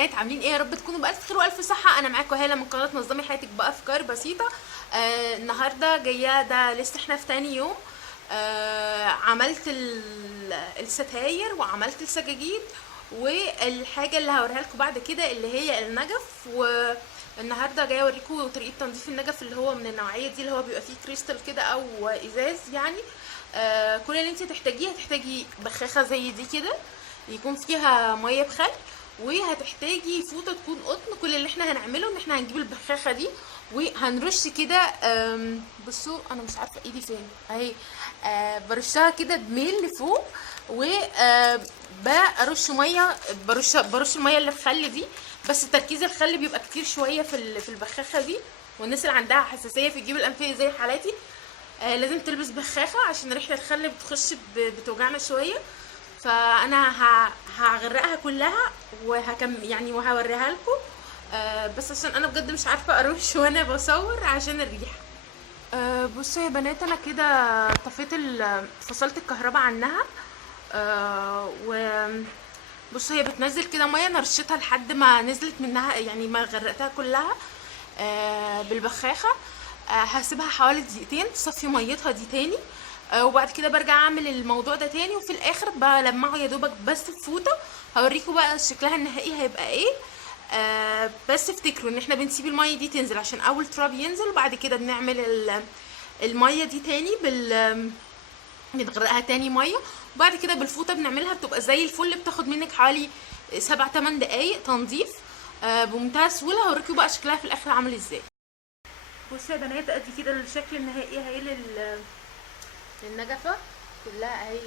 بنات، عاملين ايه؟ يا رب تكونوا بالف خير والف صحه. انا معاكم هاله من قناه نظمي حياتك بافكار بسيطه. النهارده جايه، ده لسه احنا في تاني يوم. عملت الستاير وعملت السجاجيد، والحاجه اللي هوريها لكم بعد كده اللي هي النجف. والنهارده جايه اوريكم طريقه تنظيف النجف اللي هو من النوعيه دي، اللي هو بيبقى فيه كريستال كده او ازاز يعني. كل اللي انت تحتاجيه، هتحتاجي بخاخه زي دي كده يكون فيها ميه بخل، وهتحتاجي فوطه تكون قطن. كل اللي احنا هنعمله ان احنا هنجيب البخاخه دي وهنرش كده. بصوا انا مش عارفه ايدي فين اهي. برشها كده بميل لفوق، و برش ميه، برش الميه اللي في الخل دي. بس تركيز الخل بيبقى كتير شويه في البخاخه دي، والناس اللي عندها حساسيه في الجيوب الانفيه زي حالاتي لازم تلبس بخاخه عشان ريحه الخل بتخش بتوجعنا شويه. فانا هغرقها كلها يعني وهوريها لكم. بس عشان انا بجد مش عارفه اروش وانا بصور عشان الريحه. بصوا يا بنات، انا كده طفيت فصلت الكهرباء عنها. و بصوا هي بتنزل كده ميه، انا رشيتها لحد ما نزلت منها، يعني ما غرقتها كلها بالبخاخه. هسيبها حوالي دقيقتين تصفي ميتها دي تاني. وبعد كده برجع اعمل الموضوع ده تاني، وفي الاخر بلمعه يا دوبك بس بفوطه. هوريكم بقى شكلها النهائي هيبقى ايه. بس افتكروا ان احنا بنسيب الميه دي تنزل عشان اول تراب ينزل، وبعد كده بنعمل الميه دي تاني بنغرقها تاني ميه، وبعد كده بالفوطه بنعملها بتبقى زي الفل. بتاخد منك حوالي 7-8 دقايق تنظيف بمنتهى السهوله. هوريكم بقى شكلها في الاخر عامل ازاي. بصوا يا بنات، ادي كده الشكل النهائي اهي للنجفه كلها اهي.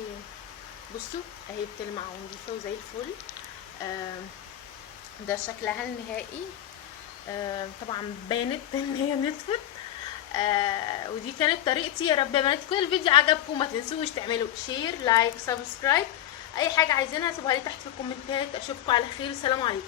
بصوا اهي بتلمع ونضيفه وزي الفل. ده شكلها النهائي. طبعا بانت ان هي نطفت. ودي كانت طريقتي. يا رب يا بنات يكون الفيديو عجبكم. ما تنسوش تعملوا شير لايك سبسكرايب. اي حاجه عايزينها سيبوها لي تحت في الكومنتات. اشوفكم على خير. سلام عليكم.